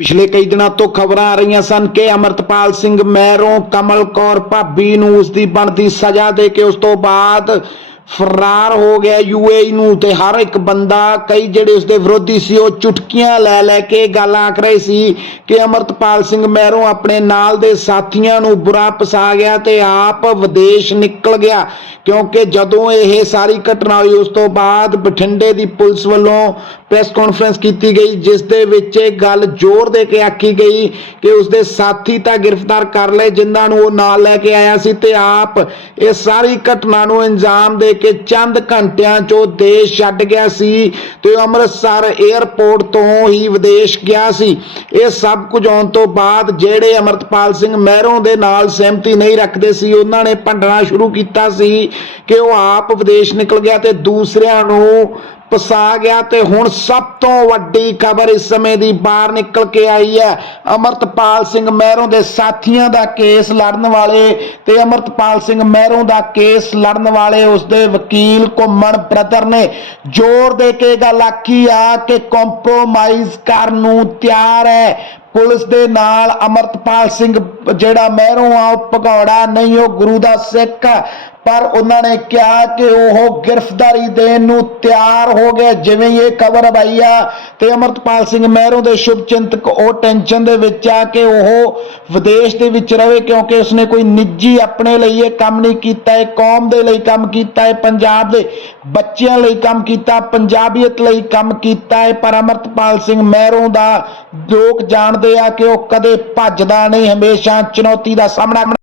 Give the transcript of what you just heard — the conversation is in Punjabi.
ਪਿਛਲੇ ਕਈ ਦਿਨਾਂ ਤੋਂ ਖਬਰਾਂ ਆ ਰਹੀਆਂ ਸਨ ਕਿ ਅਮਰਤਪਾਲ ਸਿੰਘ ਮਹਿਰੋਂ ਕਮਲ ਕੌਰ ਭਾਬੀ ਨੂੰ ਉਸ ਦੀ ਬਣਦੀ ਸਜ਼ਾ ਦੇ ਕੇ ਉਸ ਤੋਂ ਬਾਅਦ ਫਰਾਰ ਹੋ ਗਿਆ ਯੂਏਈ ਨੂੰ ਤੇ ਹਰ ਇੱਕ ਬੰਦਾ, ਕਈ ਜਿਹੜੇ ਉਸਦੇ ਵਿਰੋਧੀ ਸੀ, ਉਹ ਚੁਟਕੀਆਂ ਲੈ ਲੈ ਕੇ ਗੱਲ ਆਖ ਰਹੇ ਸੀ ਕਿ ਅਮਰਤਪਾਲ ਸਿੰਘ ਮਹਿਰੋਂ ਆਪਣੇ ਨਾਲ ਦੇ ਸਾਥੀਆਂ ਨੂੰ ਬੁਰਾ ਪਸਾ ਗਿਆ ਤੇ ਆਪ ਵਿਦੇਸ਼ ਨਿਕਲ ਗਿਆ। ਕਿਉਂਕਿ ਜਦੋਂ ਇਹ ਸਾਰੀ ਘਟਨਾ ਹੋਈ, ਉਸ ਤੋਂ ਬਾਅਦ ਬਠਿੰਡੇ ਦੀ ਪੁਲਿਸ ਵੱਲੋਂ ਪ੍ਰੈਸ ਕਾਨਫਰੰਸ ਕੀਤੀ ਗਈ, ਜਿਸ ਦੇ ਵਿੱਚ ਇਹ ਗੱਲ ਜ਼ੋਰ ਦੇ ਕੇ ਆਖੀ ਗਈ ਕਿ ਉਸਦੇ ਸਾਥੀ ਤਾਂ ਗ੍ਰਿਫਤਾਰ ਕਰ ਲਏ, ਜਿਨ੍ਹਾਂ ਨੂੰ ਉਹ ਨਾਲ ਲੈ ਕੇ ਆਇਆ ਸੀ ਤੇ ਆਪ ਇਹ ਸਾਰੀ ਘਟਨਾ ਨੂੰ ਅੰਜਾਮ ਦੇ ਕੇ ਚੰਦ ਘੰਟਿਆਂ 'ਚ ਦੇਸ਼ ਛੱਡ ਗਿਆ ਸੀ ਤੇ ਅੰਮ੍ਰਿਤਸਰ 에ਅਰਪੋਰਟ ਤੋਂ ਹੀ ਵਿਦੇਸ਼ ਗਿਆ ਸੀ। ਇਹ ਸਭ ਕੁਝ ਆਉਣ ਤੋਂ ਬਾਅਦ ਜਿਹੜੇ ਅਮਰਤਪਾਲ ਸਿੰਘ ਮਹਿਰੋਂ ਦੇ ਨਾਲ ਸਹਿਮਤੀ ਨਹੀਂ ਰੱਖਦੇ ਸੀ, ਉਹਨਾਂ ਨੇ ਭੰਡਣਾ ਸ਼ੁਰੂ ਕੀਤਾ ਸੀ ਕਿ ਉਹ ਆਪ ਵਿਦੇਸ਼ ਨਿਕਲ ਗਿਆ ਤੇ ਦੂਸਰਿਆਂ ਨੂੰ ਫਸਾ ਗਿਆ ਤੇ ਹੁਣ ਸਭ ਤੋਂ ਵੱਡੀ ਖਬਰ ਇਸ ਸਮੇਂ ਦੀ ਬਾਹਰ ਨਿਕਲ ਕੇ ਆਈ ਹੈ। ਅਮਰਤਪਾਲ ਸਿੰਘ ਮਹਿਰੋਂ ਦੇ ਸਾਥੀਆਂ ਦਾ ਕੇਸ ਲੜਨ ਵਾਲੇ ਤੇ ਅਮਰਤਪਾਲ ਸਿੰਘ ਮਹਿਰੋਂ ਦਾ ਕੇਸ ਲੜਨ ਵਾਲੇ ਉਸ ਦੇ ਵਕੀਲ ਘੁੰਮਣ ਬ੍ਰਦਰ ਨੇ ਜ਼ੋਰ ਦੇ ਕੇ ਗੱਲ ਆਖੀ ਆ ਕਿ ਕੰਪਰੋਮਾਈਜ਼ ਕਰਨ ਨੂੰ ਤਿਆਰ ਹੈ। ਪੁਲਿਸ ਦੇ ਨਾਲ ਅਮਰਤਪਾਲ ਸਿੰਘ ਜਿਹੜਾ ਮਹਿਰੋਂ ਆ, ਉਹ ਭਗੌੜਾ ਨਹੀਂ, ਉਹ ਗੁਰੂ ਦਾ ਸਿੱਖ। ਪਰ ਉਹਨਾਂ ਨੇ ਕਿਹਾ ਕਿ ਉਹ ਗ੍ਰਿਫਤਾਰੀ ਦੇਣ ਨੂੰ ਤਿਆਰ ਹੋ ਗਏ, ਜਿਵੇਂ ਇਹ ਖਬਰ ਆਈ ਆ ਤੇ ਅਮਰਤਪਾਲ ਸਿੰਘ ਮਹਿਰੋਂ ਦੇ ਸ਼ੁਭ ਚਿੰਤਕ ਉਹ ਟੈਨਸ਼ਨ ਦੇ ਵਿੱਚ ਆ ਕਿ ਉਹ ਵਿਦੇਸ਼ ਦੇ ਵਿੱਚ ਰਹੇ ਕਿਉਂਕਿ ਉਸਨੇ ਕੋਈ ਨਿੱਜੀ ਆਪਣੇ ਲਈ ਇਹ ਕੰਮ ਨਹੀਂ ਕੀਤਾ, ਇਹ ਕੌਮ ਦੇ ਲਈ ਕੰਮ ਕੀਤਾ ਹੈ ਪੰਜਾਬ ਦੇ ਬੱਚਿਆਂ ਲਈ ਕੰਮ ਕੀਤਾ, ਪੰਜਾਬੀਅਤ ਲਈ ਕੰਮ ਕੀਤਾ ਹੈ ਪਰ ਅਮਰਤਪਾਲ ਸਿੰਘ ਮਹਿਰੋਂ ਦਾ ਲੋਕ ਜਾਣਦੇ ਆ ਕਿ ਉਹ ਕਦੇ ਭੱਜਦਾ ਨਹੀਂ, ਹਮੇਸ਼ਾ ਚੁਣੌਤੀ ਦਾ ਸਾਹਮਣਾ